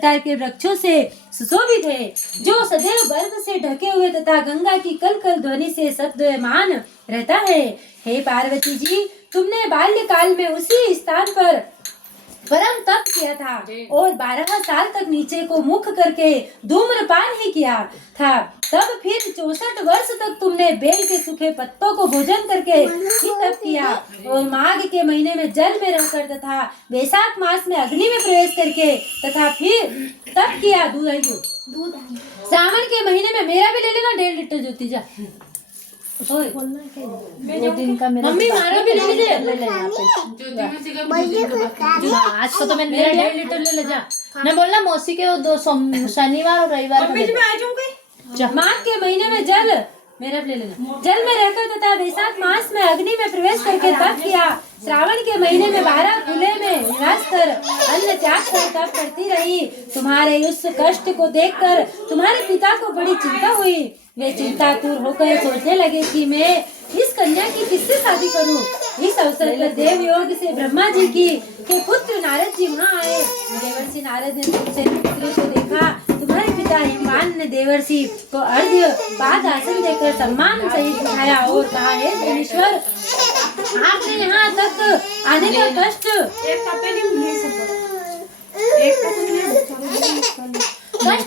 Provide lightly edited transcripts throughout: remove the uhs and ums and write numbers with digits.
प्रकार के वृक्षों से सुशोभित है, जो सदैव बर्फ से ढके हुए तथा गंगा की कल कल ध्वनि से शब्दमान रहता है। हे पार्वती जी, तुमने बाल्यकाल में उसी स्थान पर परम तप किया था और 12 साल तक नीचे को मुख करके धूम्रपान ही किया था। तब फिर 64 वर्ष तक तुमने बेल के सूखे पत्तों को भोजन करके ही तप किया और माघ के महीने में जल में रहकर तथा वैशाख मास में अग्नि में प्रवेश करके तथा फिर तप किया दूध। श्रावण के महीने में मेरा भी ले लेना 1.5 लीटर ज्योति जा। दिन का मेरा मम्मी मारो भी ले लीजिए। आज को तो मैंने 1.5 लीटर ले ले जा। मैं बोलना मौसी के 2 शनिवार और रविवार माघ के महीने में जल मेरा भी ले लेना, जल में रहकर तथा वैशाख मास में अग्नि में प्रवेश करके तप किया। श्रावण के महीने में 12 खुले में निवास कर अन्न त्याग कर तप करती रही। तुम्हारे उस कष्ट को देखकर तुम्हारे पिता को बड़ी चिंता हुई। वे चिंतातुर होकर सोचने लगे कि मैं इस कन्या की किससे शादी करूं। इस अवसर पर देव योग से ब्रह्मा जी के पुत्र नारद जी वहाँ आए। देवर्षि नारद ने तुमसे पुत्री को देखा। तुम्हारे पिता हिमवान ने देवर्षि को अर्घ्य पाद आसन देकर सम्मान सहित उठाया और कहा, हे देवेश्वर, आपने यहाँ तक आने का कष्ट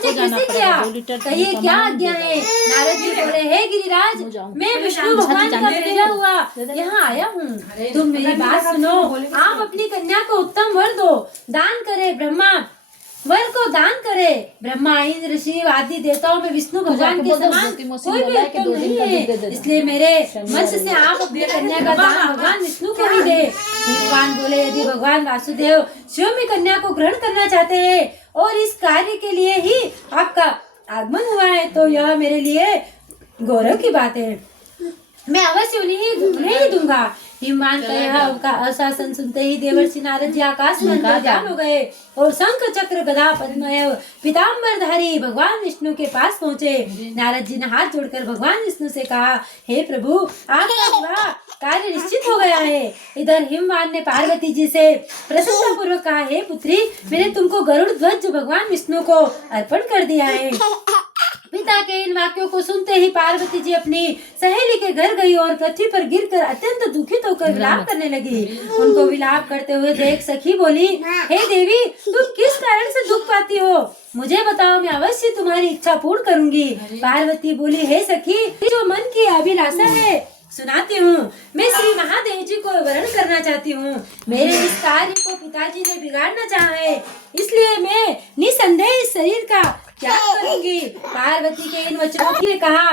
किसे किया? कहिए क्या आज्ञा है? नारद जी बोले, हे गिरिराज, मैं विष्णु भगवान का भेजा हुआ यहाँ आया हूँ। तुम मेरी बात सुनो। आप अपनी कन्या को उत्तम वर दो, दान करे। ब्रह्मा वर को दान करे। ब्रह्मा, इंद्र, शिव आदि देवताओं में विष्णु भगवान के समान कोई भी उत्तम नहीं है, इसलिए मेरे मन से आप अपनी कन्या का दान भगवान विष्णु को ही दे। भगवान बोले, यदि भगवान वासुदेव स्वयं कन्या को ग्रहण करना चाहते हैं और इस कार्य के लिए ही आपका आगमन हुआ है तो यह मेरे लिए गौरव की बात है। मैं अवश्य उन्हें ही दूंगा। हिमवान का यह आश्वासन सुनते ही देवर्षि नारद जी आकाश में अंतर्ध्यान हो गए और शंख चक्र गदा पद्म पीताम्बरधारी भगवान विष्णु के पास पहुँचे। नारद जी ने हाथ जोड़कर भगवान विष्णु से कहा, हे प्रभु, आपका विवाह कार्य निश्चित हो गया है। इधर हिमवान ने पार्वती जी से प्रसन्नता पूर्वक कहा, हे पुत्री, मैंने तुमको गरुड़ ध्वज भगवान विष्णु को अर्पण कर दिया है। पिता के इन वाक्यों को सुनते ही पार्वती जी अपनी सहेली के घर गई और पृथ्वी पर गिरकर अत्यंत दुखित होकर विलाप करने लगी। उनको विलाप करते हुए देख सखी बोली, हे देवी, तुम किस कारण से दुख पाती हो? मुझे बताओ, मैं अवश्य तुम्हारी इच्छा पूर्ण करूंगी। पार्वती बोली, हे सखी, जो मन की अभिलाषा है सुनाती हूँ। मैं श्री महादेव जी को वरण करना चाहती हूँ। मेरे इस कार्य को पिताजी ने बिगाड़ना चाहा है, इसलिए मैं निसंदेह इस शरीर का क्या करूंगी। पार्वती के इन वचनों ने कहा,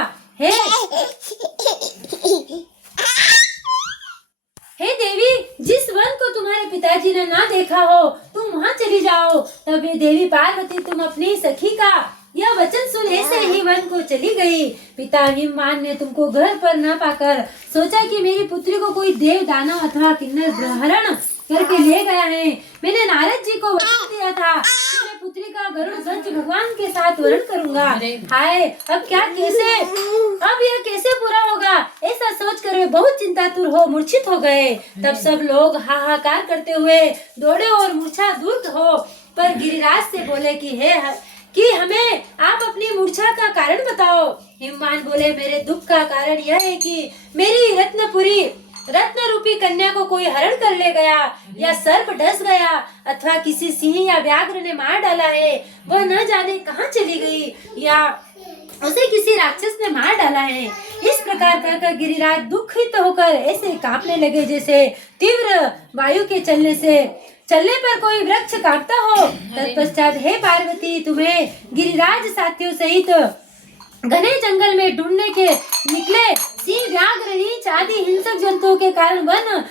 हे देवी, जिस वन को तुम्हारे पिताजी ने ना देखा हो तुम वहाँ चली जाओ। तब ये देवी पार्वती तुम अपनी सखी का यह वचन सुन ऐसे ही वन को चली गई। पिता हिमवान ने तुमको घर पर न पाकर सोचा कि मेरी पुत्री को कोई देव दानव अथवा किन्नर हरण करके ले गया है। मैंने नारद जी को वचन दिया था कि मैं पुत्री का गरुड़ ध्वज भगवान के साथ वरण करूंगा। हाय, अब यह कैसे पूरा होगा? ऐसा सोचकर वे बहुत चिंतातुर हो मूर्छित हो गए। तब सब लोग हाहाकार करते हुए दौड़े और मूर्छा दूर हो पर गिरिराज से बोले कि हमें आप अपनी मूर्छा का कारण बताओ। हिमवान बोले, मेरे दुख का कारण यह है कि मेरी रत्न रूपी कन्या को कोई हरण कर ले गया या सर्प डस गया अथवा किसी सिंह या व्याघ्र ने मार डाला है। वह न जाने कहाँ चली गई या उसे किसी राक्षस ने मार डाला है। इस प्रकार कहकर गिरिराज दुखित होकर ऐसे कांपने लगे जैसे तीव्र वायु के चलने पर कोई वृक्ष कांपता हो। तत्पश्चात हे पार्वती, तुम्हें गिरिराज साथियों सहित घने जंगल में ढूंढने के निकले सिंह, व्याघ्र, रीछ आदि हिंसक जंतुओं के कारण वन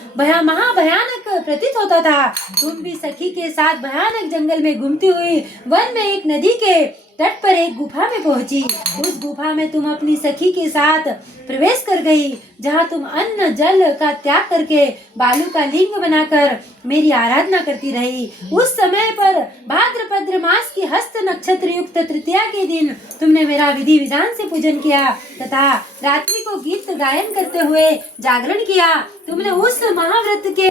महाभयानक प्रतीत होता था। तुम भी सखी के साथ भयानक जंगल में घूमती हुई वन में एक नदी के तट पर एक गुफा में पहुंची। उस गुफा में तुम अपनी सखी के साथ प्रवेश कर गई, जहां तुम अन्न जल का त्याग करके बालू का लिंग बनाकर मेरी आराधना करती रही। उस समय पर भाद्रपद मास की हस्त नक्षत्र युक्त तृतीया के दिन तुमने मेरा विधि विधान से पूजन किया तथा रात्रि को गीत गायन करते हुए जागरण किया। तुमने उस महाव्रत के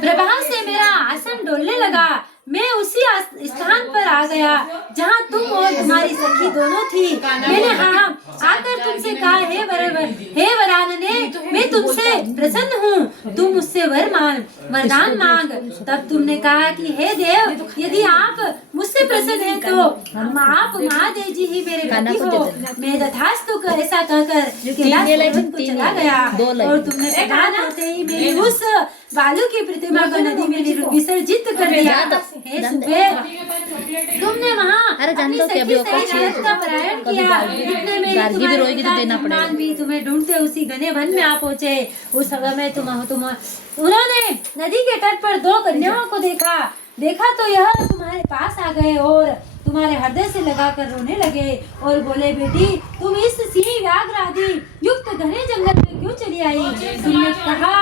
प्रभाव से मेरा आसन डोलने लगा। मैं उसी स्थान पर आ गया जहाँ तुम और तुम्हारी सखी दोनों थी। मैंने आकर तुमसे कहा, हे वरानने, मैं तुमसे प्रसन्न हूँ, तुम मुझसे वरदान मांग। तब तुमने कहा कि हे देव, यदि आप मुझसे प्रसन्न हैं तो आप महादेव जी ही मेरे पति हो। मैं तथास्तु ऐसा कहकर कैलाश पर्वत को चला गया और तुमने प्रदान होते ही मेरी उस बालू की प्रतिमा को नदी में विसर्जित कर दिया। हे सुबह, तुमने वहाँ अपनी सखी सहित रथ का पलायन किया। इतने में तुम्हारे हनुमान भी तुम्हें ढूंढते उसी घने वन में आ पहुँचे। उस समय में उन्होंने नदी के तट पर दो कन्याओं को देखा तो यह तुम्हारे पास आ गए और तुम्हारे हृदय से लगाकर रोने लगे और बोले, बेटी तुम इस सिंह व्याघ्र आदि युक्त घने जंगल में क्यों चली आई? तुमने कहा,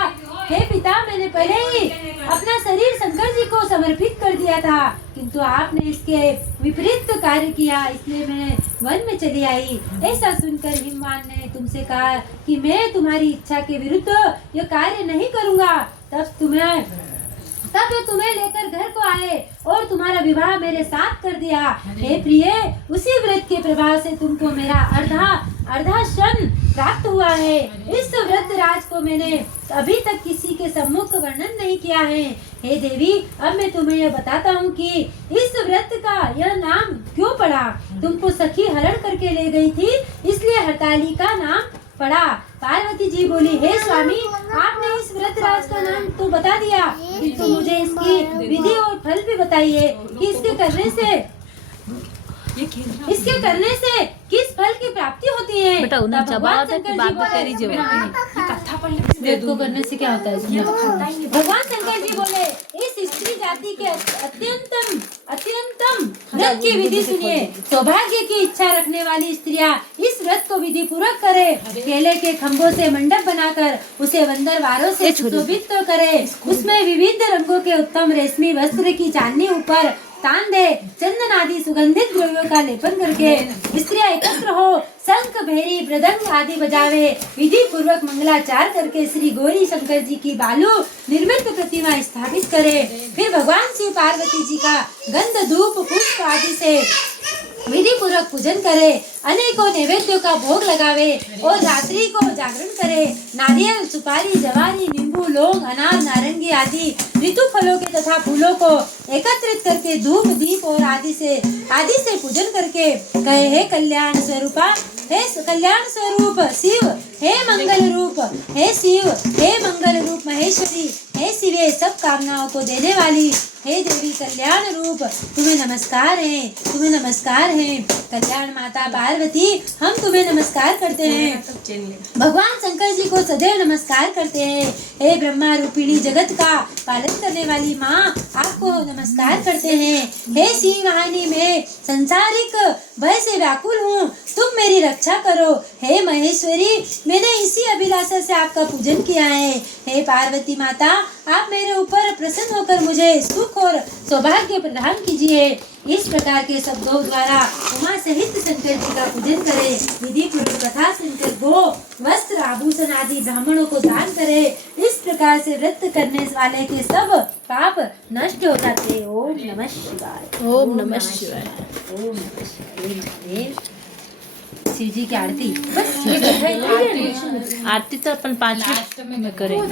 हे पिता, मैंने पहले ही अपना शरीर शंकर जी को समर्पित कर दिया था, किंतु आपने इसके विपरीत कार्य किया, इसलिए मैं वन में चली आई। ऐसा सुनकर हिमवान ने तुमसे कहा कि मैं तुम्हारी इच्छा के विरुद्ध यह कार्य नहीं करूँगा। तब तुम्हें लेकर घर को आए और तुम्हारा विवाह मेरे साथ कर दिया। हे प्रिय, उसी व्रत के प्रभाव से तुमको मेरा अर्धा क्षण प्राप्त हुआ है। इस व्रत राज को मैंने अभी तक किसी के सम्मुख वर्णन नहीं किया है। हे देवी, अब मैं तुम्हें यह बताता हूँ कि इस व्रत का यह नाम क्यों पड़ा। तुमको सखी हरण करके ले गई थी, इसलिए हरताली का नाम पड़ा। पार्वती जी बोली, हे स्वामी, आपने इस व्रत राज का नाम तो बता दिया, किंतु मुझे इसकी विधि और फल भी बताइए कि इसके करने से किस फल की प्राप्ति होती है। भगवान शंकर जी क्या होता है? भगवान शंकर जी बोले, इस स्त्री जाति के अत्यंतम व्रत की विधि सुनिए। सौभाग्य की इच्छा रखने वाली स्त्रियां इस व्रत को विधि पूर्वक करे। केले के खम्भों से मंडप बनाकर उसे वंदरवारों से सुशोभित करे। उसमें विविध रंगों के उत्तम रेशमी वस्त्र की चांदनी ऊपर तान दे। चंदन आदि सुगंधित द्रव्यों का लेपन करके स्त्रियां एकत्र हो, शंख भेरी मृदंग आदि बजावे। विधि पूर्वक मंगलाचार करके श्री गौरी शंकर जी की बालू निर्मित प्रतिमा स्थापित करे। फिर भगवान शिव पार्वती जी का गंध धूप पुष्प आदि से विधि पूर्वक पूजन करे। अनेकों नैवेद्यों का भोग लगावे और रात्रि को जागरण करे। नारियल, सुपारी, जवारी, नींबू, लौंग, अनार, नारंगी आदि ऋतु फलों के तथा फूलों को एकत्रित करके धूप दीप और आदि से पूजन करके कहे, हे कल्याण स्वरूपा, हे कल्याण स्वरूप शिव, हे मंगल रूप हे शिव, हे मंगल रूप महेश्वरी, हे शिवे सब कामनाओं को देने वाली, हे देवी कल्याण रूप, तुम्हें नमस्कार है, तुम्हें नमस्कार है। कल्याण माता पार्वती, हम तुम्हें नमस्कार करते हैं। भगवान शंकर जी को सदैव नमस्कार करते हैं। हे ब्रह्मा रूपिणी जगत का पालन करने वाली माँ, आपको नमस्कार करते हैं। हे शिव वाहिनी, में संसारिक भय से व्याकुल हूँ, तुम मेरी रक्षा करो। हे महेश्वरी, मैंने इसी अभिलाषा से आपका पूजन किया है। हे पार्वती माता, आप मेरे ऊपर प्रसन्न होकर मुझे सुख और सौभाग्य प्रदान कीजिए। इस प्रकार के शब्दों द्वारा उमा सहित शंकर जी का पूजन करे। विधि पूर्वक कथा सुनकर गो वस्त्र आभूषण आदि ब्राह्मणों को दान करे। इस प्रकार से व्रत करने वाले के सब पाप नष्ट हो जाते। ओम नमः शिवाय। ओम नमः शिवाय। ओम नमः शिवाय। शिव जी की आरती बस आरती तो अपन 5 मिनट में करेंगे।